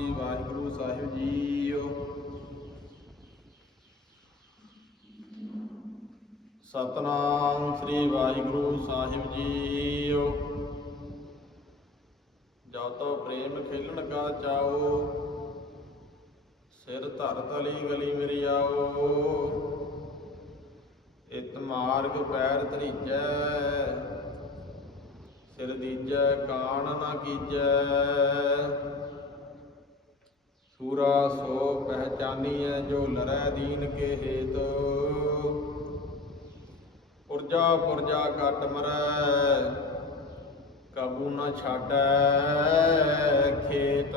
ਸ੍ਰੀ ਵਾਹਿਗੁਰੂ ਸਾਹਿਬ ਜੀਓ। ਸਤਨਾਮ ਸ੍ਰੀ ਵਾਹਿਗੁਰੂ ਸਾਹਿਬ ਜੀਓ। ਜਾ ਪ੍ਰੇਮ ਖੇਲਣ ਕਾ ਚਾਓ, ਸਿਰ ਧਰ ਤਲੀ ਗਲੀ ਮੇਰੀ ਆਓ ਇਤ ਮਾਰਗ ਪੈਰ ਧਰੀਜੈ, ਸਿਰ ਦੀਜੈ ਕਾਣ ਨਾ ਕੀਜੈ। ਸੂਰਾ ਸੋ ਪਹਿਚਾਨੀਐ ਜੋ ਲਰੈ ਦੀਨ ਕੇ ਹੇਤ ਪੁਰਜਾ ਪੁਰਜਾ ਕੱਟ ਮਰੈ ਕਾਬੂ ਨਾ ਛਾਡੈ ਖੇਤ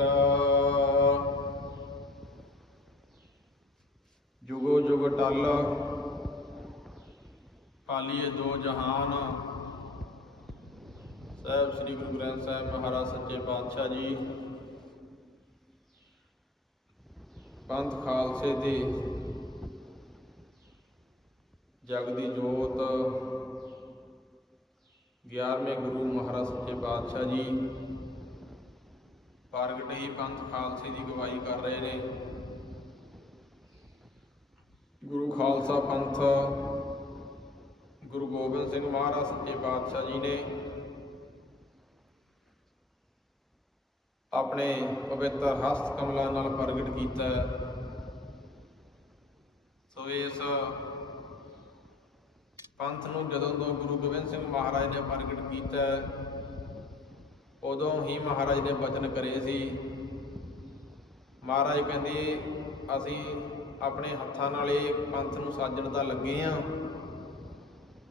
ਜੁਗੋ ਜੁਗ ਟਲ ਪਾਲੀਏ ਦੋ ਜਹਾਨ ਸਾਹਿਬ ਸ੍ਰੀ ਗੁਰੂ ਗ੍ਰੰਥ ਸਾਹਿਬ ਮਹਾਰਾਜ ਸੱਚੇ ਪਾਤਸ਼ਾਹ ਜੀ ਪੰਥ ਖਾਲਸੇ ਦੀ। ਜਗ ਦੀ ਜੋਤ। 11ਵੇਂ ਗੁਰੂ ਮਹਾਰਾਜ ਸੱਚੇ ਪਾਤਸ਼ਾਹ ਜੀ। ਪ੍ਰਗਟ ਹੀ ਪੰਥ ਖਾਲਸੇ ਦੀ ਗਵਾਹੀ ਕਰ ਰਹੇ ਨੇ। ਗੁਰੂ ਖਾਲਸਾ ਪੰਥ, ਗੁਰੂ ਗੋਬਿੰਦ ਸਿੰਘ ਮਹਾਰਾਜ ਸੱਚੇ ਪਾਤਸ਼ਾਹ ਜੀ ਨੇ ਆਪਣੇ ਪਵਿੱਤਰ ਹਸਤ ਕਮਲਾਂ ਨਾਲ ਪ੍ਰਗਟ ਕੀਤਾ ਸੋ ਇਸ ਪੰਥ ਨੂੰ ਜਦੋਂ ਤੋਂ ਗੁਰੂ ਗੋਬਿੰਦ ਸਿੰਘ ਮਹਾਰਾਜ ਨੇ ਪ੍ਰਗਟ ਕੀਤਾ ਉਦੋਂ ਹੀ ਮਹਾਰਾਜ ਨੇ ਬਚਨ ਕਰੇ ਸੀ। ਮਹਾਰਾਜ ਕਹਿੰਦੇ, ਅਸੀਂ ਆਪਣੇ ਹੱਥਾਂ ਨਾਲ ਇਹ ਪੰਥ ਨੂੰ ਸਾਜਣ ਦਾ ਲੱਗੇ ਆ।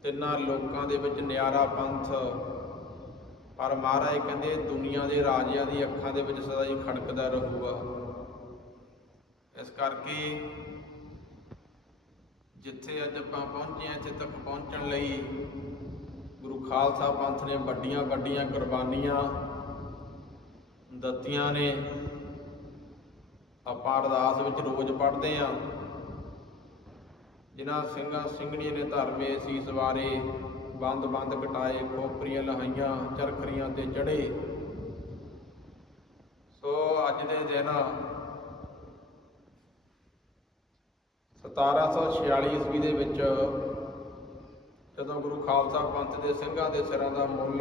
ਤਿੰਨਾਂ ਲੋਕਾਂ ਦੇ ਵਿੱਚ ਨਿਆਰਾ ਪੰਥ ਪਰ ਮਹਾਰਾਜ ਕਹਿੰਦੇ ਦੁਨੀਆ ਦੇ ਰਾਜਿਆਂ ਦੀ ਅੱਖਾਂ ਦੇ ਵਿੱਚ ਸਦਾ ਹੀ ਖੜਕਦਾ ਰਹੂਗਾ। ਇਸ ਕਰਕੇ ਜਿੱਥੇ ਅੱਜ ਆਪਾਂ ਪਹੁੰਚੇ ਹਾਂ, ਇੱਥੇ ਤੱਕ ਪਹੁੰਚਣ ਲਈ ਗੁਰੂ ਖਾਲਸਾ ਪੰਥ ਨੇ ਵੱਡੀਆਂ ਵੱਡੀਆਂ ਕੁਰਬਾਨੀਆਂ ਦਿੱਤੀਆਂ ਨੇ। ਆਪਾਂ ਅਰਦਾਸ ਵਿੱਚ ਰੋਜ਼ ਪੜ੍ਹਦੇ ਹਾਂ। ਜਿਨ੍ਹਾਂ ਸਿੰਘਾਂ ਸਿੰਘਣੀਆਂ ਨੇ ਧਰਮੇ ਸੀਸ ਵਾਰੇ ਬੰਦ ਬੰਦ ਕਟਾਏ, ਖੋਪਰੀਆਂ ਲਹਾਈਆਂ, ਚਰਖਰੀਆਂ ਤੇ ਚੜੇ। ਸੋ ਅੱਜ ਦੇ ਦਿਨ 1746 ਈਸਵੀ ਦੇ ਵਿੱਚ ਜਦੋਂ ਗੁਰੂ ਖਾਲਸਾ ਪੰਥ ਦੇ ਸਿੰਘਾਂ ਦੇ ਸਿਰਾਂ ਦਾ ਮੁੱਲ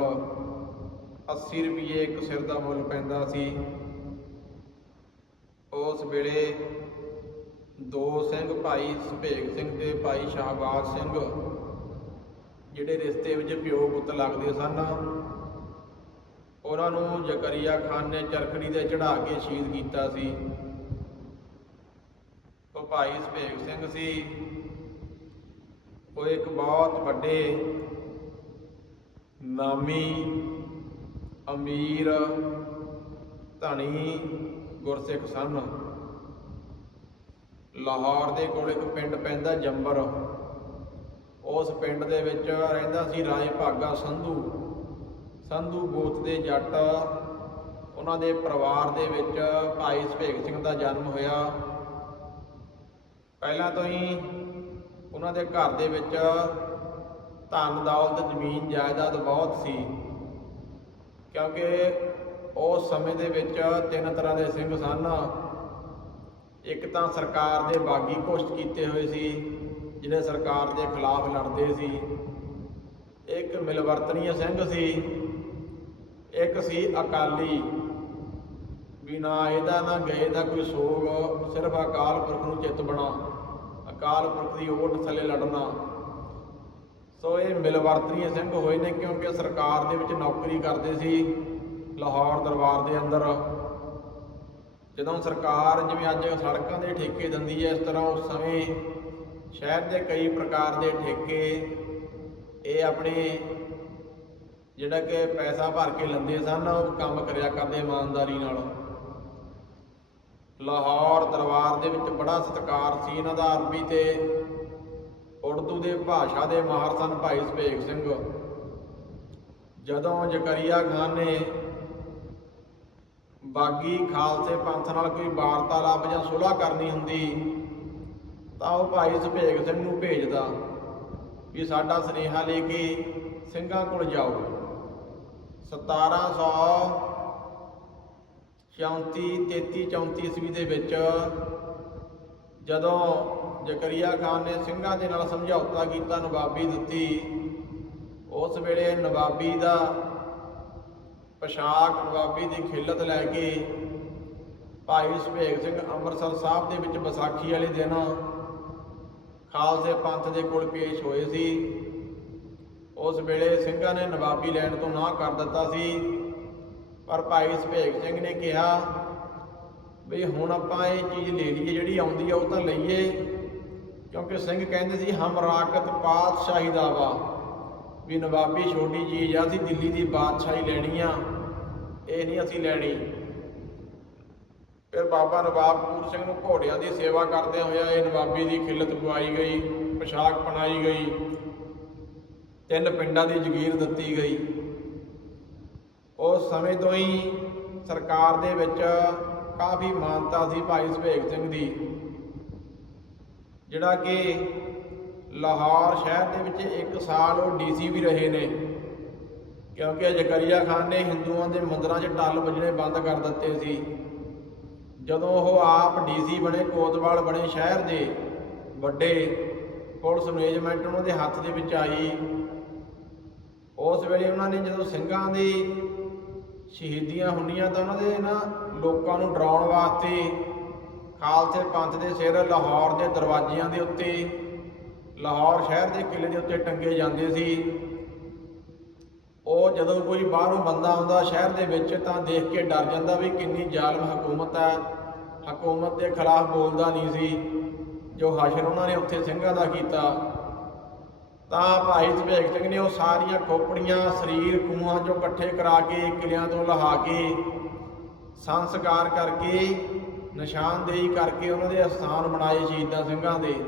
80 ਰੁਪਏ ਇੱਕ ਸਿਰ ਦਾ ਮੁੱਲ ਪੈਂਦਾ ਸੀ, ਉਸ ਵੇਲੇ ਦੋ ਸਿੰਘ ਭਾਈ ਸੁਭੇਗ ਸਿੰਘ ਤੇ ਭਾਈ ਸ਼ਾਹਬਾਜ਼ ਸਿੰਘ ਜਿਹੜੇ ਰਿਸ਼ਤੇ ਵਿੱਚ ਪਿਓ ਪੁੱਤ ਲੱਗਦੇ ਸਨ, ਉਹਨਾਂ ਨੂੰ ਜ਼ਕਰੀਆ ਖਾਨ ਨੇ ਚਰਖੜੀ ਤੇ ਚੜਾ ਕੇ ਸ਼ਹੀਦ ਕੀਤਾ ਸੀ। ਉਹ ਭਾਈ ਸੁਭੇਗ ਸਿੰਘ ਸੀ। ਉਹ ਇੱਕ ਬਹੁਤ ਵੱਡੇ ਨਾਮੀ ਅਮੀਰ ਧਨੀ ਗੁਰਸਿੱਖ ਸਨ। ਲਾਹੌਰ ਦੇ ਕੋਲ ਇੱਕ ਪਿੰਡ ਪੈਂਦਾ ਜੰਬਰ। ਉਸ ਪਿੰਡ ਦੇ ਵਿੱਚ ਰਹਿੰਦਾ ਸੀ ਰਾਏ ਭਾਗਾ ਸੰਧੂ। ਸੰਧੂ ਗੋਤ ਦੇ ਜੱਟ, ਉਹਨਾਂ ਦੇ ਪਰਿਵਾਰ ਦੇ ਵਿੱਚ ਭਾਈ ਸੁਭੇਗ ਸਿੰਘ ਦਾ ਜਨਮ ਹੋਇਆ। ਪਹਿਲਾਂ ਤੋਂ ਹੀ ਉਹਨਾਂ ਦੇ ਘਰ ਦੇ ਵਿੱਚ ਧਨ, ਦੌਲਤ, ਜ਼ਮੀਨ, ਜਾਇਦਾਦ ਬਹੁਤ ਸੀ। ਕਿਉਂਕਿ ਉਸ ਸਮੇਂ ਦੇ ਵਿੱਚ ਤਿੰਨ ਤਰ੍ਹਾਂ ਦੇ ਸਿੰਘ ਸਨ। ਇੱਕ ਤਾਂ ਸਰਕਾਰ ਦੇ ਬਾਗੀ ਘੋਸ਼ਿਤ ਕੀਤੇ ਹੋਏ ਸੀ। ਜਿਹੜੇ ਸਰਕਾਰ ਦੇ ਖਿਲਾਫ ਲੜਦੇ ਸੀ, ਇੱਕ ਮਿਲਵਰਤਨੀ ਸਿੰਘ ਸੀ, ਇੱਕ ਸੀ ਅਕਾਲੀ। ਵੀ ਨਾ ਇਹਦਾ, ਨਾ ਗਏ ਦਾ ਕੋਈ ਸੋਗ, ਸਿਰਫ ਅਕਾਲ ਪੁਰਖ ਨੂੰ ਚਿੱਤ ਬਣਾ, ਅਕਾਲ ਪੁਰਖ ਦੀ ਓਟ ਥੱਲੇ ਲੜਨਾ। ਸੋ ਇਹ ਮਿਲਵਰਤਨੀ ਸਿੰਘ ਹੋਏ ਨੇ ਕਿਉਂਕਿ ਸਰਕਾਰ ਦੇ ਵਿੱਚ ਨੌਕਰੀ ਕਰਦੇ ਸੀ ਲਾਹੌਰ ਦਰਬਾਰ ਦੇ ਅੰਦਰ। ਜਦੋਂ ਸਰਕਾਰ ਜਿਵੇਂ ਅੱਜ ਸੜਕਾਂ ਦੇ ਠੇਕੇ ਦਿੰਦੀ ਹੈ, ਇਸ ਤਰ੍ਹਾਂ ਉਸ ਸਮੇਂ ਸ਼ਹਿਰ ਦੇ ਕਈ ਪ੍ਰਕਾਰ ਦੇ ਠੇਕੇ, ਇਹ ਆਪਣੇ ਜਿਹੜਾ ਕਿ ਪੈਸਾ ਭਰ ਕੇ ਲੰਦੇ ਸਨ, ਉਹ ਕੰਮ ਕਰਿਆ ਕਰਦੇ ਇਮਾਨਦਾਰੀ ਨਾਲ। ਲਾਹੌਰ ਦਰਬਾਰ ਦੇ ਵਿੱਚ ਬੜਾ ਸਤਿਕਾਰ ਸੀ ਇਹਨਾਂ ਦਾ ਅਰਬੀ ਤੇ, ਉਰਦੂ ਦੇ ਭਾਸ਼ਾ ਦੇ ਮਾਹਰ ਸਨ ਭਾਈ ਸੁਭੇਗ ਸਿੰਘ। ਜਦੋਂ ਜ਼ਕਰੀਆ ਖਾਨ ਨੇ ਬਾਗੀ ਖਾਲਸੇ ਪੰਥ ਨਾਲ ਕੋਈ ਵਾਰਤਾਲਾਪ ਜਾਂ ਸੁਲ੍ਹਾ ਕਰਨੀ ਹੁੰਦੀ ਤਾਂ ਉਹ ਭਾਈ ਸੁਭੇਗ ਸਿੰਘ ਨੂੰ ਭੇਜਦਾ ਵੀ ਸਾਡਾ ਸੁਨੇਹਾ ਲੈ ਕੇ ਸਿੰਘਾਂ ਕੋਲ ਜਾਓ। 1700 34 33 34 ਈਸਵੀ ਦੇ ਵਿੱਚ ਜਦੋਂ ਜ਼ਕਰੀਆ ਖਾਨ ਨੇ ਸਿੰਘਾਂ ਦੇ ਨਾਲ ਸਮਝੌਤਾ ਕੀਤਾ, ਨਵਾਬੀ ਦਿੱਤੀ, ਉਸ ਵੇਲੇ ਨਵਾਬੀ ਦਾ ਪੋਸ਼ਾਕ ਨਵਾਬੀ ਦੀ ਖਿਲਤ ਲੈ ਕੇ ਭਾਈ ਸੁਭੇਗ ਸਿੰਘ ਅੰਮ੍ਰਿਤਸਰ ਸਾਹਿਬ ਦੇ ਵਿੱਚ ਵਿਸਾਖੀ ਵਾਲੇ ਦਿਨ ਖਾਲਸੇ ਪੰਥ ਦੇ ਕੋਲ ਪੇਸ਼ ਹੋਏ ਸੀ। ਉਸ ਵੇਲੇ ਸਿੰਘਾਂ ਨੇ ਨਵਾਬੀ ਲੈਣ ਤੋਂ ਨਾ ਕਰ ਦਿੱਤਾ ਸੀ। ਪਰ ਭਾਈ ਸੁਭੇਗ ਸਿੰਘ ਨੇ ਕਿਹਾ ਵੀ ਹੁਣ ਆਪਾਂ ਇਹ ਚੀਜ਼ ਲੈ ਲਈਏ, ਜਿਹੜੀ ਆਉਂਦੀ ਆ ਉਹ ਤਾਂ ਲਈਏ। ਕਿਉਂਕਿ ਸਿੰਘ ਕਹਿੰਦੇ ਸੀ, ਹਮ ਰਾਕਤ ਪਾਤਸ਼ਾਹੀ ਦਾ ਵਾ। ਵੀ ਨਵਾਬੀ ਛੋਟੀ ਚੀਜ਼ ਆ, ਅਸੀਂ ਦਿੱਲੀ ਦੀ ਬਾਦਸ਼ਾਹੀ ਲੈਣੀ ਆ। ਇਹ ਨਹੀਂ ਅਸੀਂ ਲੈਣੀ। ਫਿਰ ਬਾਬਾ ਨਵਾਬ ਨਵਾਬਪੁਰ ਸਿੰਘ ਨੂੰ ਘੋੜਿਆਂ ਦੀ ਸੇਵਾ ਕਰਦੇ ਹੋਇਆ ਇਹ ਨਵਾਬੀ ਦੀ ਖਿਲਤ ਪਵਾਈ ਗਈ, ਪੋਸ਼ਾਕ ਪਣਾਈ ਗਈ, ਤਿੰਨ ਪਿੰਡਾਂ ਦੀ ਜ਼ਗੀਰ ਦਿੱਤੀ ਗਈ। ਉਸ ਸਮੇਂ ਤੋਂ ਹੀ ਸਰਕਾਰ ਦੇ ਵਿੱਚ ਕਾਫੀ ਮਾਨਤਾ ਸੀ ਭਾਈ ਸੁਭੇਗ ਸਿੰਘ ਦੀ, ਜਿਹੜਾ ਕਿ ਲਾਹੌਰ ਸ਼ਹਿਰ ਦੇ ਵਿੱਚ ਇੱਕ ਸਾਲ ਉਹ ਡੀਸੀ ਵੀ ਰਹੇ ਨੇ, ਕਿਉਂਕਿ ਜ਼ਕਰੀਆ ਖਾਨ ਨੇ ਹਿੰਦੂਆਂ ਦੇ ਮੰਦਰਾਂ 'ਚ ਟੱਲ ਵੱਜਣੇ ਬੰਦ ਕਰ ਦਿੱਤੇ ਸੀ। ਜਦੋਂ ਉਹ ਆਪ ਡੀਸੀ ਬਣੇ, ਕੋਤਵਾਲ ਬਣੇ ਸ਼ਹਿਰ ਦੇ ਵੱਡੇ ਪੁਲਿਸ ਮੈਨੇਜਮੈਂਟ ਉਹਨਾਂ ਦੇ ਹੱਥ ਦੇ ਵਿੱਚ ਆਈ। ਉਸ ਵੇਲੇ ਉਹਨਾਂ ਨੇ ਜਦੋਂ ਸਿੰਘਾਂ ਦੀ ਸ਼ਹੀਦੀਆਂ ਹੁੰਦੀਆਂ ਤਾਂ ਉਹਨਾਂ ਦੇ ਨਾ ਲੋਕਾਂ ਨੂੰ ਡਰਾਉਣ ਵਾਸਤੇ ਖਾਲਸੇ ਪੰਥ ਦੇ ਸਿਰ ਲਾਹੌਰ ਦੇ ਦਰਵਾਜ਼ਿਆਂ ਦੇ ਉੱਤੇ, ਲਾਹੌਰ ਸ਼ਹਿਰ ਦੇ ਕਿਲੇ ਦੇ ਉੱਤੇ ਟੰਗੇ ਜਾਂਦੇ ਸੀ। ਉਹ ਜਦੋਂ ਕੋਈ ਬਾਹਰੋਂ ਬੰਦਾ ਆਉਂਦਾ ਸ਼ਹਿਰ ਦੇ ਵਿੱਚ ਤਾਂ ਦੇਖ ਕੇ ਡਰ ਜਾਂਦਾ ਵੀ ਕਿੰਨੀ ਜ਼ਾਲਮ ਹਕੂਮਤ ਹੈ। ਹਕੂਮਤ ਦੇ ਖਿਲਾਫ ਬੋਲਦਾ ਨਹੀਂ ਸੀ। ਜੋ ਹਸ਼ਰ ਉਹਨਾਂ ਨੇ ਉੱਥੇ ਸਿੰਘਾਂ ਦਾ ਕੀਤਾ। ਤਾਂ ਭਾਈ ਸੁਭੇਗ ਸਿੰਘ ਨੇ ਉਹ ਸਾਰੀਆਂ ਖੋਪੜੀਆਂ, ਸਰੀਰ, ਖੂਹਾਂ ਚੋਂ ਇਕੱਠੇ ਕਰਾ ਕੇ, ਕਿਲਿਆਂ ਤੋਂ ਲਹਾ ਕੇ, ਸੰਸਕਾਰ ਕਰਕੇ, ਨਿਸ਼ਾਨਦੇਹੀ ਕਰਕੇ ਉਹਨਾਂ ਦੇ ਅਸਥਾਨ ਬਣਾਏ ਸ਼ਹੀਦਾਂ ਸਿੰਘਾਂ ਦੇ।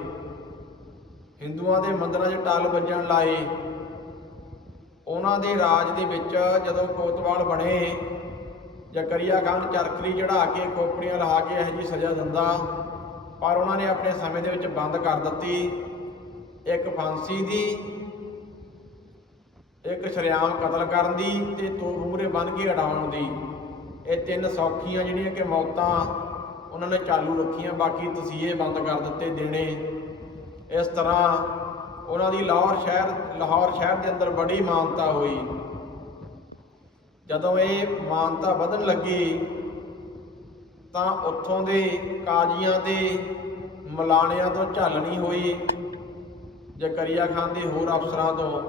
ਹਿੰਦੂਆਂ ਦੇ ਮੰਦਰਾਂ 'ਚ ਟੱਲ ਵੱਜਣ ਲਾਏ। ਉਹਨਾਂ ਦੇ ਰਾਜ ਦੇ ਵਿੱਚ ਜਦੋਂ ਕੋਤਵਾਲ ਬਣੇ, ਜ਼ਕਰੀਆ ਖਾਨ ਚਰਖਰੀ ਚੜਾ ਕੇ ਖੋਪੜੀਆਂ ਲਹਾ ਕੇ ਇਹੋ ਜਿਹੀ ਸਜ਼ਾ ਦਿੰਦਾ, ਪਰ ਉਹਨਾਂ ਨੇ ਆਪਣੇ ਸਮੇਂ ਦੇ ਵਿੱਚ ਬੰਦ ਕਰ ਦਿੱਤੀ। ਇੱਕ ਫਾਂਸੀ ਦੀ, ਇੱਕ ਸ਼ਰਿਆਮ ਕਤਲ ਕਰਨ ਦੀ ਤੇ ਦੋ ਮੂਹਰੇ ਬੰਨ ਕੇ ਅਡਾਉਣ ਦੀ। ਇਹ ਤਿੰਨ ਸੌਖੀਆਂ ਜਿਹੜੀਆਂ ਕਿ ਮੌਤਾਂ ਉਹਨਾਂ ਨੇ ਚਾਲੂ ਰੱਖੀਆਂ, ਬਾਕੀ ਤਸੀਹੇ ਬੰਦ ਕਰ ਦਿੱਤੇ ਦੇਣੇ। ਇਸ ਤਰ੍ਹਾਂ ਉਹਨਾਂ ਦੀ ਲਾਹੌਰ ਸ਼ਹਿਰ ਲਾਹੌਰ ਸ਼ਹਿਰ ਦੇ ਅੰਦਰ ਬੜੀ ਮਾਨਤਾ ਹੋਈ। ਜਦੋਂ ਇਹ ਮਾਨਤਾ ਵਧਣ ਲੱਗੀ, ਤਾਂ ਉੱਥੋਂ ਦੇ ਕਾਜ਼ੀਆਂ ਦੇ ਮਲਾਣਿਆਂ ਤੋਂ ਝੱਲਣੀ ਹੋਈ, ਜ਼ਕਰੀਆ ਖਾਨ ਦੇ ਹੋਰ ਅਫਸਰਾਂ ਤੋਂ।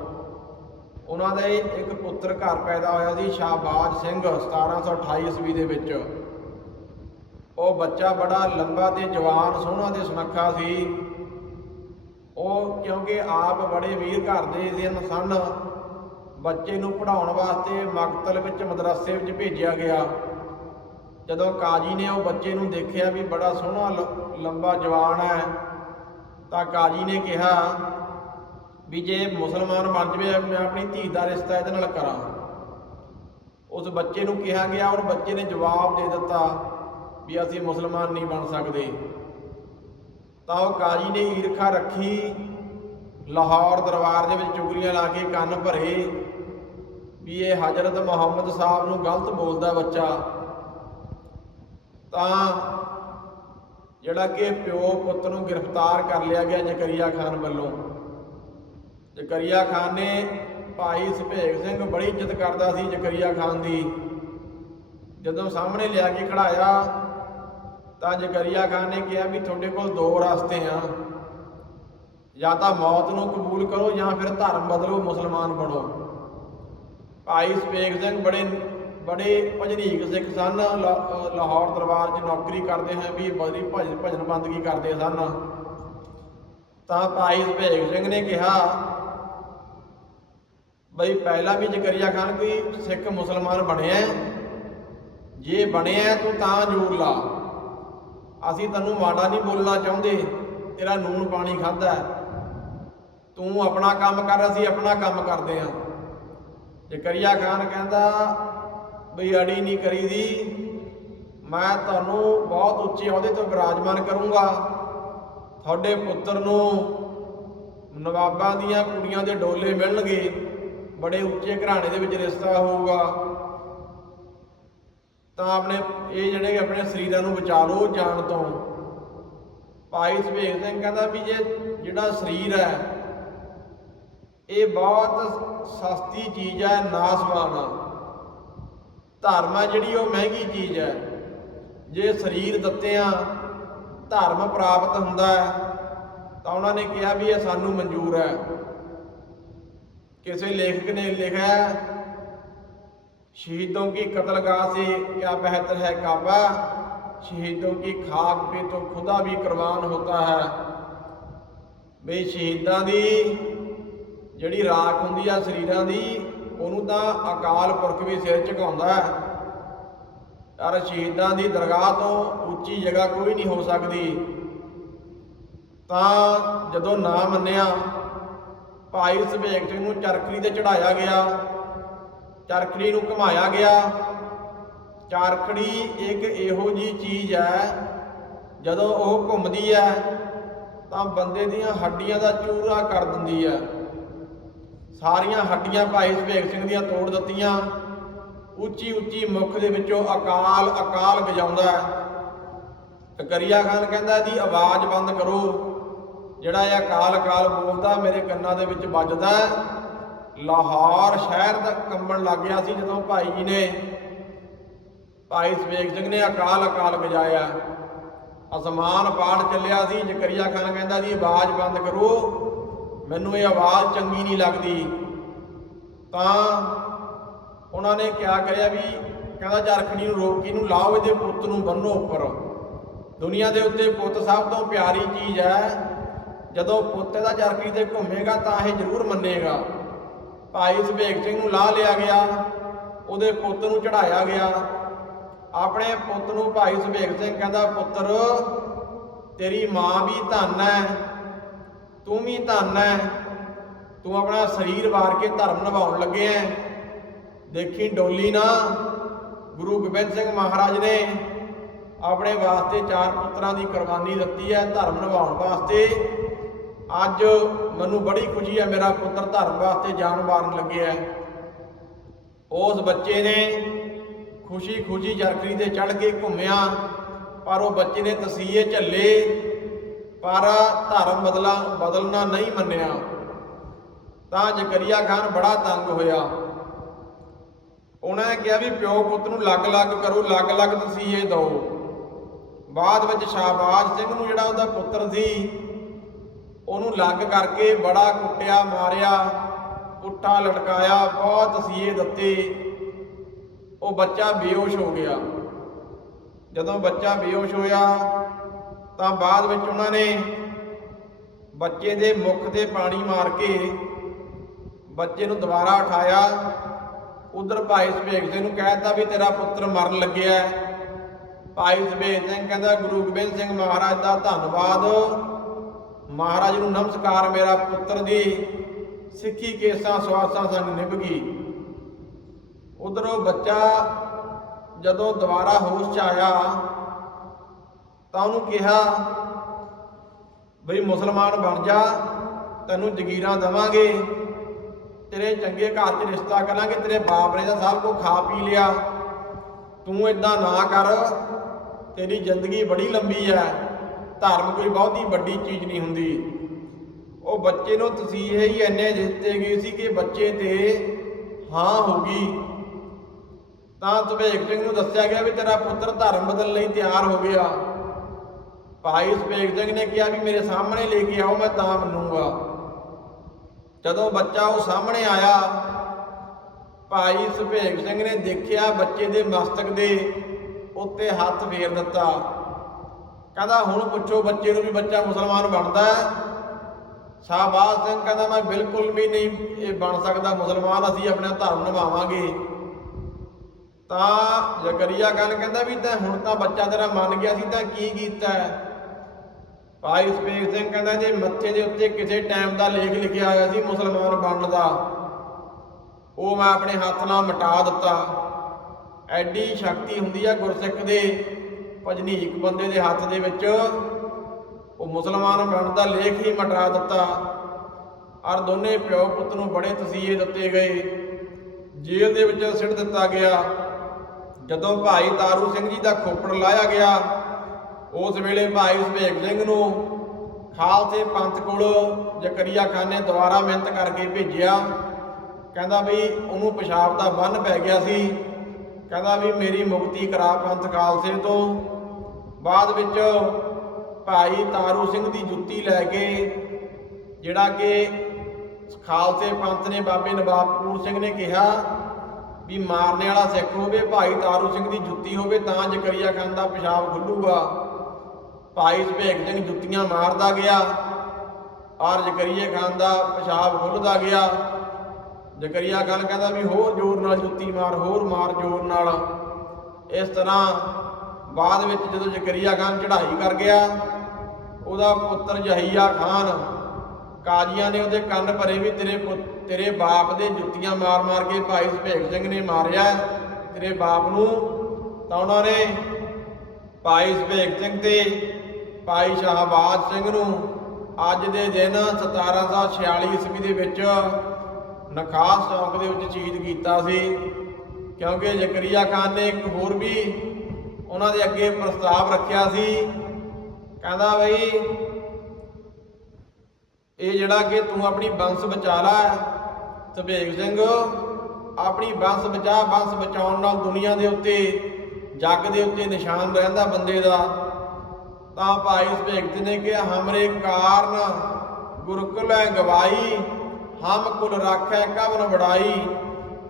ਉਹਨਾਂ ਦਾ ਇੱਕ ਪੁੱਤਰ ਘਰ ਪੈਦਾ ਹੋਇਆ ਸੀ, ਸ਼ਾਹਬਾਜ਼ ਸਿੰਘ 1728 ਈਸਵੀ ਦੇ ਵਿੱਚ। ਉਹ ਬੱਚਾ ਬੜਾ ਲੰਬਾ ਤੇ ਜਵਾਨ, ਸੋਹਣਾ ਤੇ ਸੁਨੱਖਾ ਸੀ। ਉਹ ਕਿਉਂਕਿ ਆਪ ਬੜੇ ਵੀਰ ਘਰ ਦੇ ਦਿਨ ਸਨ, ਬੱਚੇ ਨੂੰ ਪੜਾਉਣ ਵਾਸਤੇ ਮਕਤਲ ਵਿੱਚ ਮਦਰਸੇ ਵਿੱਚ ਭੇਜਿਆ ਗਿਆ। ਜਦੋਂ ਕਾਜੀ ਨੇ ਉਹ ਬੱਚੇ ਨੂੰ ਦੇਖਿਆ ਵੀ ਬੜਾ ਸੋਹਣਾ ਲ- ਲੰਬਾ ਜਵਾਨ ਹੈ, ਤਾਂ ਕਾਜੀ ਨੇ ਕਿਹਾ ਵੀ ਜੇ ਮੁਸਲਮਾਨ ਬਣ ਜਵੇ, ਮੈਂ ਆਪਣੀ ਧੀ ਦਾ ਰਿਸ਼ਤਾ ਇਹਦੇ ਨਾਲ ਕਰਾਂ। ਉਸ ਬੱਚੇ ਨੂੰ ਕਿਹਾ ਗਿਆ ਔਰ ਬੱਚੇ ਨੇ ਜਵਾਬ ਦੇ ਦਿੱਤਾ ਵੀ ਅਸੀਂ ਮੁਸਲਮਾਨ ਨਹੀਂ ਬਣ ਸਕਦੇ। ਤਾਂ ਉਹ ਕਾਜੀ ਨੇ ਈਰਖਾ ਰੱਖੀ, ਲਾਹੌਰ ਦਰਬਾਰ ਦੇ ਵਿੱਚ ਚੁਗਲੀਆਂ ਲਾ ਕੇ ਕੰਨ ਭਰੇ, ਵੀ ਇਹ ਹਜ਼ਰਤ ਮੁਹੰਮਦ ਸਾਹਿਬ ਨੂੰ ਗਲਤ ਬੋਲਦਾ ਬੱਚਾ। ਤਾਂ ਜਿਹੜਾ ਕਿ ਪਿਓ ਪੁੱਤ ਨੂੰ ਗ੍ਰਿਫਤਾਰ ਕਰ ਲਿਆ ਗਿਆ ਜ਼ਕਰੀਆ ਖਾਨ ਵੱਲੋਂ। ਜ਼ਕਰੀਆ ਖਾਨ ਨੇ ਭਾਈ ਸੁਭੇਗ ਸਿੰਘ ਬੜੀ ਇੱਜ਼ਤ ਕਰਦਾ ਸੀ ਜ਼ਕਰੀਆ ਖਾਨ ਦੀ। ਜਦੋਂ ਸਾਹਮਣੇ ਲਿਆ ਕੇ ਖੜਾਇਆ ਤਾਂ ਜ਼ਕਰੀਆ ਖਾਨ ਨੇ ਕਿਹਾ ਵੀ ਤੁਹਾਡੇ ਕੋਲ ਦੋ ਰਸਤੇ ਆ। ਜਾਂ ਤਾਂ ਮੌਤ ਨੂੰ ਕਬੂਲ ਕਰੋ ਜਾਂ ਫਿਰ ਧਰਮ ਬਦਲੋ, ਮੁਸਲਮਾਨ ਬਣੋ। ਭਾਈ ਸੁਬੇਗ ਸਿੰਘ ਬੜੇ ਬੜੇ ਭਜਨੀਕ ਸਿੱਖ ਸਨ। ਲਾ- ਲਾਹੌਰ ਦਰਬਾਰ 'ਚ ਨੌਕਰੀ ਕਰਦੇ ਹਨ, ਵੀ ਬੜੀ ਭਜਨ ਭਜਨ ਬੰਦਗੀ ਕਰਦੇ ਸਨ। ਤਾਂ ਭਾਈ ਸੁਬੇਗ ਸਿੰਘ ਨੇ ਕਿਹਾ, ਬਈ ਪਹਿਲਾਂ ਵੀ ਜ਼ਕਰੀਆ ਖਾਨ ਕੋਈ ਸਿੱਖ ਮੁਸਲਮਾਨ ਬਣਿਆ ਜੇ ਬਣਿਆ ਤੂੰ ਤਾਂ ਜੋਰ ਲਾ। ਅਸੀਂ ਤੈਨੂੰ ਮਾੜਾ ਨਹੀਂ ਬੋਲਣਾ ਚਾਹੁੰਦੇ, ਤੇਰਾ ਨੂਨ ਪਾਣੀ ਖਾਦਾ ਤੂੰ ਆਪਣਾ ਕੰਮ ਕਰ, ਅਸੀਂ ਆਪਣਾ ਕੰਮ ਕਰਦੇ ਆ ਜ਼ਕਰੀਆ ਖਾਨ ਕਹਿੰਦਾ ਬਈ ਅੜੀ ਨਹੀਂ ਕਰੀਦੀ, ਮੈਂ ਤੁਹਾਨੂੰ ਬਹੁਤ ਉੱਚੇ ਅਹੁਦੇ ਤੋਂ ਵਿਰਾਜਮਾਨ ਕਰੂੰਗਾ। ਤੁਹਾਡੇ ਪੁੱਤਰ ਨੂੰ ਨਵਾਬਾਂ ਦੀਆਂ ਕੁੜੀਆਂ ਦੇ ਡੋਲੇ ਮਿਲਣਗੇ, ਬੜੇ ਉੱਚੇ ਘਰਾਣੇ ਦੇ ਵਿੱਚ ਰਿਸ਼ਤਾ ਹੋਊਗਾ। ਤਾਂ ਆਪਣੇ, ਇਹ ਜਿਹੜੇ ਕਿ ਆਪਣੇ ਸਰੀਰਾਂ ਨੂੰ ਬਚਾ ਲਓ ਜਾਣ ਤੋਂ। ਭਾਈ ਸੁਭੇਗ ਸਿੰਘ ਕਹਿੰਦਾ ਵੀ ਜੇ ਜਿਹੜਾ ਸਰੀਰ ਹੈ, ਇਹ ਬਹੁਤ ਸਸਤੀ ਚੀਜ਼ ਹੈ, ਨਾਸਵਾਨ। ਆ ਧਰਮ ਹੈ ਜਿਹੜੀ ਉਹ ਮਹਿੰਗੀ ਚੀਜ਼ ਹੈ। ਜੇ ਸਰੀਰ ਦਿੱਤਿਆਂ ਧਰਮ ਪ੍ਰਾਪਤ ਹੁੰਦਾ ਹੈ, ਤਾਂ ਉਹਨਾਂ ਨੇ ਕਿਹਾ ਵੀ ਇਹ ਸਾਨੂੰ ਮਨਜ਼ੂਰ ਹੈ। ਕਿਸੇ ਲੇਖਕ ਨੇ ਲਿਖਿਆ शहीदों की कत्लगाह से क्या बेहतर है काबा शहीदों की खाक पे तो खुदा भी कुर्बान होता है ਬਈ ਸ਼ਹੀਦਾਂ ਦੀ ਜਿਹੜੀ ਰਾਖ ਹੁੰਦੀ ਆ ਸਰੀਰਾਂ ਦੀ ਉਹਨੂੰ ਤਾਂ ਅਕਾਲ ਪੁਰਖ ਵੀ ਸਿਰ ਝੁਕਾਉਂਦਾ ਹੈ ਪਰ ਸ਼ਹੀਦਾਂ ਦੀ ਦਰਗਾਹ ਤੋਂ ਉੱਚੀ ਜਗ੍ਹਾ ਕੋਈ ਨਹੀਂ ਹੋ ਸਕਦੀ ਤਾਂ ਜਦੋਂ ਨਾ ਮੰਨਿਆ ਭਾਈ ਸੁਭੇਗ ਸਿੰਘ ਨੂੰ ਚਰਖੜੀ ਤੇ ਚੜਾਇਆ ਗਿਆ ਚਰਖੜੀ ਨੂੰ ਘੁਮਾਇਆ ਗਿਆ। ਚਰਖੜੀ ਇੱਕ ਇਹੋ ਜੀ ਚੀਜ਼ ਹੈ, ਜਦੋਂ ਉਹ ਘੁੰਮਦੀ ਹੈ, ਤਾਂ ਬੰਦੇ ਦੀਆਂ ਹੱਡੀਆਂ ਦਾ ਚੂਰਾ ਕਰ ਦਿੰਦੀ ਹੈ। ਸਾਰੀਆਂ ਹੱਡੀਆਂ ਭਾਈ ਸੁਭੇਗ ਸਿੰਘ ਦੀਆਂ ਤੋੜ ਦਿੱਤੀਆਂ। ਉੱਚੀ ਉੱਚੀ ਮੁਖ ਦੇ ਵਿੱਚੋਂ ਅਕਾਲ ਅਕਾਲ ਵਜਾਉਂਦਾ ਹੈ। ਕਕਰੀਆ ਖਾਨ ਕਹਿੰਦਾ ਜੀ ਆਵਾਜ਼ ਬੰਦ ਕਰੋ। ਜਿਹੜਾ ਇਹ ਅਕਾਲ ਅਕਾਲ ਬੋਲਦਾ, ਮੇਰੇ ਕੰਨਾਂ ਦੇ ਵਿੱਚ ਵੱਜਦਾ ਲਾਹੌਰ ਸ਼ਹਿਰ ਦਾ ਕੰਬਣ ਲੱਗ ਗਿਆ ਸੀ ਜਦੋਂ ਭਾਈ ਜੀ ਨੇ ਭਾਈ ਸਵੇਗ ਸਿੰਘ ਨੇ ਅਕਾਲ ਅਕਾਲ ਵਜਾਇਆ। ਅਸਮਾਨ ਪਾੜ ਚੱਲਿਆ ਸੀ, ਜ਼ਕਰੀਆ ਖਾਨ ਕਹਿੰਦਾ ਜੀ, ਆਵਾਜ਼ ਬੰਦ ਕਰੋ, ਮੈਨੂੰ ਇਹ ਆਵਾਜ਼ ਚੰਗੀ ਨਹੀਂ ਲੱਗਦੀ। ਤਾਂ ਉਹਨਾਂ ਨੇ ਕਿਆ ਕਰਿਆ ਵੀ ਕਹਿੰਦਾ ਚਰਖੜੀ ਨੂੰ ਰੋਕੀ ਨੂੰ ਲਾਓ, ਇਹਦੇ ਪੁੱਤ ਨੂੰ ਬੰਨੋ ਉੱਪਰ। ਦੁਨੀਆ ਦੇ ਉੱਤੇ ਪੁੱਤ ਸਭ ਤੋਂ ਪਿਆਰੀ ਚੀਜ਼ ਹੈ, ਜਦੋਂ ਪੁੱਤ ਇਹਦਾ ਚਰਖੜੀ ਤੇ ਘੁੰਮੇਗਾ ਤਾਂ ਇਹ ਜ਼ਰੂਰ ਮੰਨੇਗਾ। ਭਾਈ ਸੁਭੇਗ ਸਿੰਘ ਨੂੰ ਲਾਹ ਲਿਆ ਗਿਆ, ਉਹਦੇ ਪੁੱਤ ਨੂੰ ਚੜਾਇਆ ਗਿਆ ਆਪਣੇ ਪੁੱਤ ਨੂੰ ਭਾਈ ਸੁਭੇਗ ਸਿੰਘ ਕਹਿੰਦਾ, ਪੁੱਤਰ, ਤੇਰੀ ਮਾਂ ਵੀ ਧੰਨ ਹੈ ਤੂੰ ਵੀ ਧੰਨ ਹੈ ਤੂੰ ਆਪਣਾ ਸਰੀਰ ਵਾਰ ਕੇ ਧਰਮ ਨਿਭਾਉਣ ਲੱਗੇ ਹੈ। ਦੇਖੀ ਡੋਲੀ ਨਾ, ਗੁਰੂ ਗੋਬਿੰਦ ਸਿੰਘ ਮਹਾਰਾਜ ਨੇ ਆਪਣੇ ਵਾਸਤੇ ਚਾਰ ਪੁੱਤਰਾਂ ਦੀ ਕੁਰਬਾਨੀ ਦਿੱਤੀ ਹੈ ਧਰਮ ਨਿਭਾਉਣ ਵਾਸਤੇ ਅੱਜ ਮੈਨੂੰ ਬੜੀ ਖੁਸ਼ੀ ਹੈ, ਮੇਰਾ ਪੁੱਤਰ ਧਰਮ ਵਾਸਤੇ ਜਾਨ ਮਾਰਨ ਲੱਗਿਆ ਉਸ ਬੱਚੇ ਨੇ ਖੁਸ਼ੀ ਖੁਸ਼ੀ ਜਰਕਰੀ ਤੇ ਚੜ ਕੇ ਘੁੰਮਿਆ, ਪਰ ਉਹ ਬੱਚੇ ਨੇ ਤਸੀਹੇ ਝੱਲੇ, ਪਰ ਧਰਮ ਬਦਲਾ, ਬਦਲਣਾ ਨਹੀਂ ਮੰਨਿਆ। ਤਾਂ ਜ਼ਕਰੀਆ ਖਾਨ ਬੜਾ ਤੰਗ ਹੋਇਆ। ਉਹਨਾਂ ਨੇ ਕਿਹਾ ਵੀ ਪਿਓ ਪੁੱਤ ਨੂੰ ਲੱਗ-ਲੱਗ ਕਰੋ ਲੱਗ-ਲੱਗ ਤਸੀਹੇ ਦਿਓ। ਬਾਅਦ ਵਿੱਚ ਸ਼ਾਹਬਾਜ਼ ਸਿੰਘ ਨੂੰ ਜਿਹੜਾ ਉਹਦਾ ਪੁੱਤਰ ਸੀ ਉਹਨੂੰ ਲੱਗ ਕਰਕੇ ਬੜਾ ਕੁੱਟਿਆ, ਮਾਰਿਆ ਪੁੱਠਾ ਲਟਕਾਇਆ, ਬਹੁਤ ਤਸੀਹੇ ਦਿੱਤੇ। ਉਹ ਬੱਚਾ ਬੇਹੋਸ਼ ਹੋ ਗਿਆ। ਜਦੋਂ ਬੱਚਾ ਬੇਹੋਸ਼ ਹੋਇਆ, ਤਾਂ ਬਾਅਦ ਵਿੱਚ ਉਹਨਾਂ ਨੇ ਬੱਚੇ ਦੇ ਮੁੱਖ ਤੇ ਪਾਣੀ ਮਾਰ ਕੇ ਬੱਚੇ ਨੂੰ ਦੁਬਾਰਾ ਉਠਾਇਆ। ਉਧਰ ਭਾਈ ਸੁਭੇਗ ਸਿੰਘ ਨੂੰ ਕਹਿਤਾ ਵੀ ਤੇਰਾ ਪੁੱਤਰ ਮਰਨ ਲੱਗਿਆ। ਭਾਈ ਸੁਭੇਗ ਸਿੰਘ ਕਹਿੰਦਾ ਗੁਰੂ ਗੋਬਿੰਦ ਸਿੰਘ ਮਹਾਰਾਜ ਦਾ ਧੰਨਵਾਦ। ਮਹਾਰਾਜ ਨੂੰ ਨਮਸਕਾਰ, ਮੇਰਾ ਪੁੱਤਰ ਦੀ ਸਿੱਖੀ ਕੇਸਾਂ, ਸਵਾਸਾਂ ਸੰਗ ਨਿਭ ਗਈ। ਉਧਰ ਬੱਚਾ ਜਦੋਂ ਦੁਬਾਰਾ ਹੋਸ਼ ਚ ਆਇਆ, ਤਾਂ ਉਹਨੂੰ ਕਿਹਾ, ਬਈ ਮੁਸਲਮਾਨ ਬਣ ਜਾ, ਤੈਨੂੰ ਜਗੀਰਾਂ ਦਵਾਂਗੇ। ਤੇਰੇ ਚੰਗੇ ਘਰ 'ਚ ਰਿਸ਼ਤਾ ਕਰਾਂਗੇ, ਤੇਰੇ ਬਾਪ ਨੇ ਤਾਂ ਸਭ ਕੁਝ ਖਾ ਪੀ ਲਿਆ। ਤੂੰ ਇਦਾਂ ਨਾ ਕਰ, ਤੇਰੀ ਜ਼ਿੰਦਗੀ ਬੜੀ ਲੰਬੀ ਹੈ। ਧਰਮ ਕੋਈ ਬਹੁਤੀ ਵੱਡੀ ਚੀਜ਼ ਨਹੀਂ ਹੁੰਦੀ। ਉਹ ਬੱਚੇ ਨੂੰ ਤਸੀਹੇ ਹੀ ਇੰਨੇ ਦਿੱਤੇ ਗਏ ਸੀ ਕਿ ਬੱਚੇ ਤੇ ਹਾਂ ਹੋ ਗਈ। ਤਾਂ ਸੁਭੇਗ ਸਿੰਘ ਨੂੰ ਦੱਸਿਆ ਗਿਆ ਵੀ ਤੇਰਾ ਪੁੱਤਰ ਧਰਮ ਬਦਲਣ ਲਈ ਤਿਆਰ ਹੋ ਗਿਆ। ਭਾਈ ਸੁਭੇਗ ਸਿੰਘ ਨੇ ਕਿਹਾ ਵੀ ਮੇਰੇ ਸਾਹਮਣੇ ਲੈ ਕੇ ਆਓ, ਮੈਂ ਤਾਂ ਮੰਨੂਗਾ। ਜਦੋਂ ਬੱਚਾ ਉਹ ਸਾਹਮਣੇ ਆਇਆ, ਭਾਈ ਸੁਭੇਗ ਸਿੰਘ ਨੇ ਦੇਖਿਆ ਬੱਚੇ ਦੇ ਮਸਤਕ ਦੇ ਉੱਤੇ ਹੱਥ ਫੇਰ ਦਿੱਤਾ। ਕਹਿੰਦਾ ਹੁਣ ਪੁੱਛੋ ਬੱਚੇ ਨੂੰ ਵੀ ਬੱਚਾ ਮੁਸਲਮਾਨ ਬਣਦਾ ਹੈ। ਸ਼ਾਹਬਾਜ਼ ਸਿੰਘ ਕਹਿੰਦਾ, ਮੈਂ ਬਿਲਕੁਲ ਵੀ ਨਹੀਂ ਇਹ ਬਣ ਸਕਦਾ ਮੁਸਲਮਾਨ, ਅਸੀਂ ਆਪਣਾ ਧਰਮ ਨਿਭਾਵਾਂਗੇ। ਤਾਂ ਜ਼ਕਰੀਆ ਗੱਲ ਕਹਿੰਦਾ ਵੀ ਤਾਂ ਹੁਣ ਤਾਂ ਬੱਚਾ ਤੇਰਾ ਮੰਨ ਗਿਆ ਸੀ, ਤਾਂ ਕੀ ਕੀਤਾ ਭਾਈ ਸੁਬੇਗ ਸਿੰਘ ਕਹਿੰਦਾ, ਜੇ ਮੱਥੇ ਦੇ ਉੱਤੇ ਕਿਸੇ ਟਾਈਮ ਦਾ ਲੇਖ ਲਿਖਿਆ ਹੋਇਆ ਸੀ ਮੁਸਲਮਾਨ ਬਣਨ ਦਾ, ਉਹ ਮੈਂ ਆਪਣੇ ਹੱਥ ਨਾਲ ਮਿਟਾ ਦਿੱਤਾ। ਐਡੀ ਸ਼ਕਤੀ ਹੁੰਦੀ ਆ ਗੁਰਸਿੱਖ ਦੇ। ਭਜਨੀਕ ਬੰਦੇ ਦੇ ਹੱਥ ਦੇ ਵਿੱਚ ਉਹ ਮੁਸਲਮਾਨ ਬਣਨ ਦਾ ਲੇਖ ਹੀ ਮਟਰਾ ਦਿੱਤਾ। ਔਰ ਦੋਨੇ ਪਿਓ ਪੁੱਤ ਨੂੰ ਬੜੇ ਤਸੀਹੇ ਦਿੱਤੇ ਗਏ। ਜੇਲ੍ਹ ਦੇ ਵਿੱਚ ਸਿੱਟ ਦਿੱਤਾ ਗਿਆ। ਜਦੋਂ ਭਾਈ ਤਾਰੂ ਸਿੰਘ ਜੀ ਦਾ ਖੋਪੜ ਲਾਇਆ ਗਿਆ, ਉਸ ਵੇਲੇ ਭਾਈ ਸੁਭੇਗ ਸਿੰਘ ਨੂੰ ਖਾਲਸੇ ਪੰਥ ਕੋਲ ਜ਼ਕਰੀਆ ਖਾਨ ਨੇ ਦੁਬਾਰਾ ਮਿਹਨਤ ਕਰਕੇ ਭੇਜਿਆ। ਕਹਿੰਦਾ ਵੀ ਉਹਨੂੰ ਪਿਸ਼ਾਬ ਦਾ ਬੰਨ ਪੈ ਗਿਆ ਸੀ। ਕਹਿੰਦਾ ਵੀ ਮੇਰੀ ਮੁਕਤੀ ਕਰਾ ਪੰਥ ਖਾਲਸੇ ਤੋਂ। ਬਾਅਦ ਵਿੱਚ ਭਾਈ ਤਾਰੂ ਸਿੰਘ ਦੀ ਜੁੱਤੀ ਲੈ ਕੇ, ਜਿਹੜਾ ਕਿ ਖਾਲਸੇ ਪੰਥ ਨੇ ਬਾਬੇ ਨਵਾਬਪੁਰ ਸਿੰਘ ਨੇ ਕਿਹਾ ਵੀ ਮਾਰਨੇ ਵਾਲਾ ਸਿੱਖ ਹੋਵੇ, ਭਾਈ ਤਾਰੂ ਸਿੰਘ ਦੀ ਜੁੱਤੀ ਹੋਵੇ, ਤਾਂ ਜ਼ਕਰੀਆ ਖਾਨ ਦਾ ਪਿਸ਼ਾਬ ਖੁੱਲੂਗਾ। ਭਾਈ ਸੁਭੇਗ ਸਿੰਘ ਜੁੱਤੀਆਂ ਮਾਰਦਾ ਗਿਆ, ਔਰ ਜ਼ਕਰੀਆ ਖਾਨ ਦਾ ਪਿਸ਼ਾਬ ਖੁੱਲਦਾ ਗਿਆ। ਜ਼ਕਰੀਆ ਖਾਨ ਕਹਿੰਦਾ ਵੀ ਹੋਰ ਜ਼ੋਰ ਨਾਲ ਜੁੱਤੀ ਮਾਰ, ਹੋਰ ਮਾਰ ਜ਼ੋਰ ਨਾਲ। ਇਸ ਤਰ੍ਹਾਂ ਬਾਅਦ ਵਿੱਚ ਜਦੋਂ ਜ਼ਕਰੀਆ ਖਾਨ ਚੜ੍ਹਾਈ ਕਰ ਗਿਆ, ਉਹਦਾ ਪੁੱਤਰ ਜਹੀਆ ਖਾਨ, ਕਾਜ਼ੀਆਂ ਨੇ ਉਹਦੇ ਕੰਨ ਭਰੇ ਵੀ ਤੇਰੇ ਪੁੱਤ- ਤੇਰੇ ਬਾਪ ਦੇ ਜੁੱਤੀਆਂ ਮਾਰ-ਮਾਰ ਕੇ ਭਾਈ ਸੁਭੇਗ ਸਿੰਘ ਨੇ ਮਾਰਿਆ, ਤੇਰੇ ਬਾਪ ਨੂੰ, ਤਾਂ ਉਹਨਾਂ ਨੇ ਭਾਈ ਸੁਭੇਗ ਸਿੰਘ ਤੇ ਭਾਈ ਸ਼ਾਹਬਾਜ਼ ਸਿੰਘ ਨੂੰ ਅੱਜ ਦੇ ਦਿਨ 1746 ਈਸਵੀ ਦੇ ਵਿੱਚ ਨਖਾਸ ਚੌਂਕ ਦੇ ਵਿੱਚ ਸ਼ਹੀਦ ਕੀਤਾ ਸੀ, ਕਿਉਂਕਿ ਜ਼ਕਰੀਆ ਖਾਨ ਨੇ ਇੱਕ ਹੋਰ ਵੀ ਉਹਨਾਂ ਦੇ ਅੱਗੇ ਪ੍ਰਸਤਾਵ ਰੱਖਿਆ ਸੀ। ਕਹਿੰਦਾ ਬਈ, ਇਹ ਜਿਹੜਾ ਕਿ ਤੂੰ ਆਪਣੀ ਬੰਸ ਬਚਾ ਲੈ, ਸੁਭੇਗ ਸਿੰਘ, ਆਪਣੀ ਬੰਸ ਬਚਾ, ਬੰਸ ਬਚਾਉਣ ਨਾਲ ਦੁਨੀਆ ਦੇ ਉੱਤੇ, ਜੱਗ ਦੇ ਉੱਤੇ ਨਿਸ਼ਾਨ ਰਹਿੰਦਾ ਬੰਦੇ ਦਾ। ਤਾਂ ਭਾਈ ਸੁਭੇਗ ਸਿੰਘ ਨੇ ਕਿਹਾ, ਹਮਰੇ ਕਾਰਨ ਗੁਰਕੁਲ ਹੈ ਗਵਾਈ ਹਮ ਕੁਲ ਰਾਖੈ ਕਵਨ ਵੜਾਈ।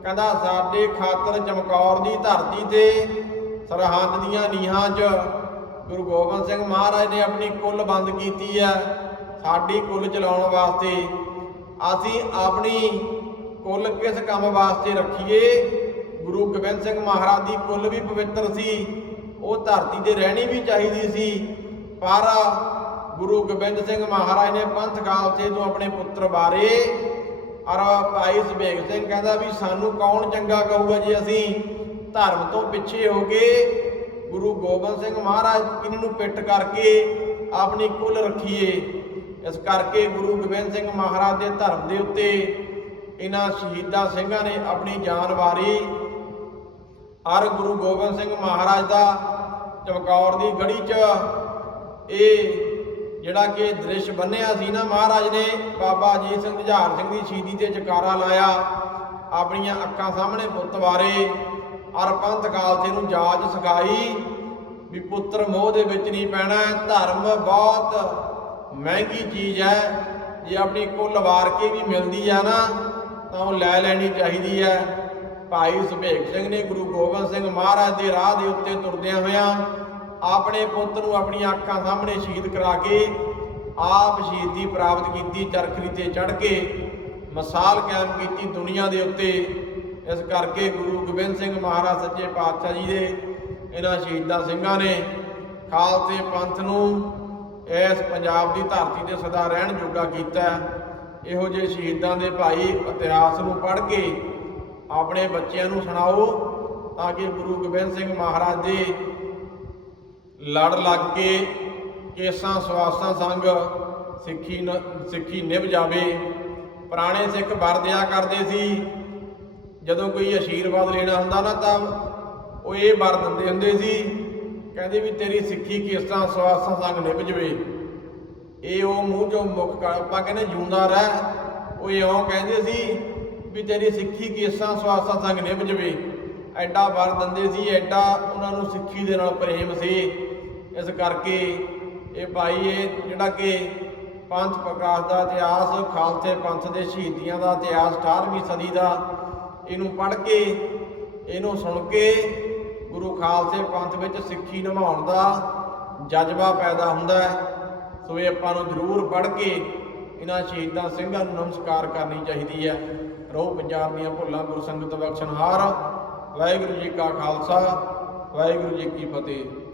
ਕਹਿੰਦਾ, ਸਾਡੇ ਖਾਤਰ ਚਮਕੌਰ ਦੀ ਧਰਤੀ ਤੇ ਸਰਹੰਦ ਦੀਆਂ ਨੀਹਾਂ 'ਚ ਗੁਰੂ ਗੋਬਿੰਦ ਸਿੰਘ ਮਹਾਰਾਜ ਨੇ ਆਪਣੀ ਕੁੱਲ ਬੰਦ ਕੀਤੀ ਹੈ, ਸਾਡੀ ਕੁੱਲ ਚਲਾਉਣ ਵਾਸਤੇ। ਅਸੀਂ ਆਪਣੀ ਕੁੱਲ ਕਿਸ ਕੰਮ ਵਾਸਤੇ ਰੱਖੀਏ? ਗੁਰੂ ਗੋਬਿੰਦ ਸਿੰਘ ਮਹਾਰਾਜ ਦੀ ਕੁੱਲ ਵੀ ਪਵਿੱਤਰ ਸੀ, ਉਹ ਧਰਤੀ ਤੇ ਰਹਿਣੀ ਵੀ ਚਾਹੀਦੀ ਸੀ। ਪਰ ਗੁਰੂ ਗੋਬਿੰਦ ਸਿੰਘ ਮਹਾਰਾਜ ਨੇ ਪੰਥ ਖਾਲਸੇ ਤੋਂ ਆਪਣੇ ਪੁੱਤਰ ਬਾਰੇ ਅਰ ਭਾਈ ਸੁਭੇਗ ਸਿੰਘ ਕਹਿੰਦਾ ਵੀ ਸਾਨੂੰ ਕੌਣ ਚੰਗਾ ਕਹੂਗਾ ਜੇ ਅਸੀਂ? ਧਰਮ ਤੋਂ ਪਿੱਛੇ ਹੋ ਕੇ ਗੁਰੂ ਗੋਬਿੰਦ ਸਿੰਘ ਮਹਾਰਾਜ ਕਿਨ ਨੂੰ ਪਿੱਟ ਕਰਕੇ ਆਪਣੀ ਕੁੱਲ ਰੱਖੀਏ। ਇਸ ਕਰਕੇ ਗੁਰੂ ਗੋਬਿੰਦ ਸਿੰਘ ਮਹਾਰਾਜ ਦੇ ਧਰਮ ਦੇ ਉੱਤੇ ਇਹਨਾਂ ਸ਼ਹੀਦਾਂ ਸਿੰਘਾਂ ਨੇ ਆਪਣੀ ਜਾਨ ਵਾਰੀ ਹਰ ਗੁਰੂ ਗੋਬਿੰਦ ਸਿੰਘ ਮਹਾਰਾਜ ਦਾ ਚਮਕੌਰ ਦੀ ਗੜੀ 'ਚ ਇਹ ਜਿਹੜਾ ਕਿ ਦ੍ਰਿਸ਼ ਬੰਨਿਆ ਸੀ ਨਾ ਮਹਾਰਾਜ ਨੇ, ਬਾਬਾ ਅਜੀਤ ਸਿੰਘ ਜੁਝਾਰ ਸਿੰਘ ਦੀ ਸ਼ਹੀਦੀ ਤੇ ਜਕਾਰਾ ਲਾਇਆ। ਆਪਣੀਆਂ ਅੱਖਾਂ ਸਾਹਮਣੇ ਪੁੱਤ ਵਾਰੇ ਔਰ ਪੰਥ ਖਾਲਸੇ ਨੂੰ ਜਾਚ ਸਿਖਾਈ ਵੀ ਪੁੱਤਰ ਮੋਹ ਦੇ ਵਿੱਚ ਨਹੀਂ ਪੈਣਾ, ਧਰਮ ਬਹੁਤ ਮਹਿੰਗੀ ਚੀਜ਼ ਹੈ। ਜੇ ਆਪਣੀ ਕੁੱਲ ਵਾਰ ਕੇ ਵੀ ਮਿਲਦੀ ਆ ਨਾ, ਤਾਂ ਉਹ ਲੈ ਲੈਣੀ ਚਾਹੀਦੀ ਹੈ। ਭਾਈ ਸੁਭੇਗ ਸਿੰਘ ਨੇ ਗੁਰੂ ਗੋਬਿੰਦ ਸਿੰਘ ਮਹਾਰਾਜ ਦੇ ਰਾਹ ਦੇ ਉੱਤੇ ਤੁਰਦਿਆਂ ਹੋਇਆਂ ਆਪਣੇ ਪੁੱਤ ਨੂੰ ਆਪਣੀਆਂ ਅੱਖਾਂ ਸਾਹਮਣੇ ਸ਼ਹੀਦ ਕਰਾ ਕੇ ਆਪ ਸ਼ਹੀਦੀ ਪ੍ਰਾਪਤ ਕੀਤੀ ਚਰਖਰੀ ਤੇ ਚੜ ਕੇ ਮਿਸਾਲ ਕਾਇਮ ਕੀਤੀ ਦੁਨੀਆ ਦੇ ਉੱਤੇ। ਇਸ ਕਰਕੇ ਗੁਰੂ ਗੋਬਿੰਦ ਸਿੰਘ ਮਹਾਰਾਜ ਸੱਚੇ ਪਾਤਸ਼ਾਹ ਜੀ ਦੇ ਇਹਨਾਂ ਸ਼ਹੀਦਾਂ ਸਿੰਘਾਂ ਨੇ ਖਾਲਸੇ ਪੰਥ ਨੂੰ ਇਸ ਪੰਜਾਬ ਦੀ ਧਰਤੀ ਤੇ ਸਦਾ ਰਹਿਣ ਜੋਗਾ ਕੀਤਾ ਇਹੋ ਜਿਹੇ ਸ਼ਹੀਦਾਂ ਦੇ ਭਾਈ ਇਤਿਹਾਸ ਨੂੰ ਪੜ੍ਹ ਕੇ ਆਪਣੇ ਬੱਚਿਆਂ ਨੂੰ ਸੁਣਾਓ ਤਾਂ ਕਿ ਗੁਰੂ ਗੋਬਿੰਦ ਸਿੰਘ ਮਹਾਰਾਜ ਦੇ ਲੜ ਲੱਗ ਕੇ ਕੇਸਾਂ, ਸਵਾਸਾਂ ਸੰਗ ਸਿੱਖੀ ਨ- ਸਿੱਖੀ ਨਿਭ ਜਾਵੇ। ਪੁਰਾਣੇ ਸਿੱਖ ਵਰਦਿਆ ਕਰਦੇ ਸੀ। ਜਦੋਂ ਕੋਈ ਆਸ਼ੀਰਵਾਦ ਲੈਣਾ ਹੁੰਦਾ ਨਾ ਤਾਂ ਉਹ ਇਹ ਵਰ ਦਿੰਦੇ ਹੁੰਦੇ ਸੀ, ਕਹਿੰਦੇ ਵੀ ਤੇਰੀ ਸਿੱਖੀ ਕੇਸਾਂ ਸਵਾਸਾਂ ਸੰਗ ਨਿਭ ਜਵੇ। ਇਹ ਉਹ ਮੂੰਹ ਚੋਂ ਮੁੱਖ ਆਪਾਂ ਕਹਿੰਦੇ ਜਿਉਂਦਾ ਰਹਿ। ਉਹ ਇਉਂ ਕਹਿੰਦੇ ਸੀ ਵੀ ਤੇਰੀ ਸਿੱਖੀ ਕੇਸਾਂ ਸਵਾਸਾਂ ਸੰਗ ਨਿਭ ਜਵੇ। ਐਡਾ ਵਰ ਦਿੰਦੇ ਸੀ, ਐਡਾ ਉਹਨਾਂ ਨੂੰ ਸਿੱਖੀ ਦੇ ਨਾਲ ਪ੍ਰੇਮ ਸੀ। ਇਸ ਕਰਕੇ ਇਹ ਭਾਈ ਇਹ ਜਿਹੜਾ ਕਿ ਪੰਥ ਪ੍ਰਕਾਸ਼ ਦਾ ਇਤਿਹਾਸ, ਖਾਲਸੇ ਪੰਥ ਦੇ ਸ਼ਹੀਦੀਆਂ ਦਾ ਇਤਿਹਾਸ 18ਵੀਂ ਸਦੀ ਦਾ ਇਹਨੂੰ ਪੜ੍ਹ ਕੇ, ਇਹਨੂੰ ਸੁਣ ਕੇ ਗੁਰੂ ਖਾਲਸੇ ਪੰਥ ਵਿੱਚ ਸਿੱਖੀ ਨਿਭਾਉਣ ਦਾ ਜਜ਼ਬਾ ਪੈਦਾ ਹੁੰਦਾ ਹੈ। ਸੋ ਇਹ ਆਪਾਂ ਨੂੰ ਜ਼ਰੂਰ ਪੜ੍ਹ ਕੇ ਇਹਨਾਂ ਸ਼ਹੀਦਾਂ ਸਿੰਘਾਂ ਨੂੰ ਨਮਸਕਾਰ ਕਰਨੀ ਚਾਹੀਦੀ ਹੈ। ਰਹੋ ਪੰਜਾਬ ਦੀਆਂ ਭੁੱਲਾਂ, ਗੁਰਸੰਗਤ ਬਖਸ਼ਣਹਾਰ। ਵਾਹਿਗੁਰੂ ਜੀ ਕਾ ਖਾਲਸਾ, ਵਾਹਿਗੁਰੂ ਜੀ ਕੀ ਫਤਿਹ।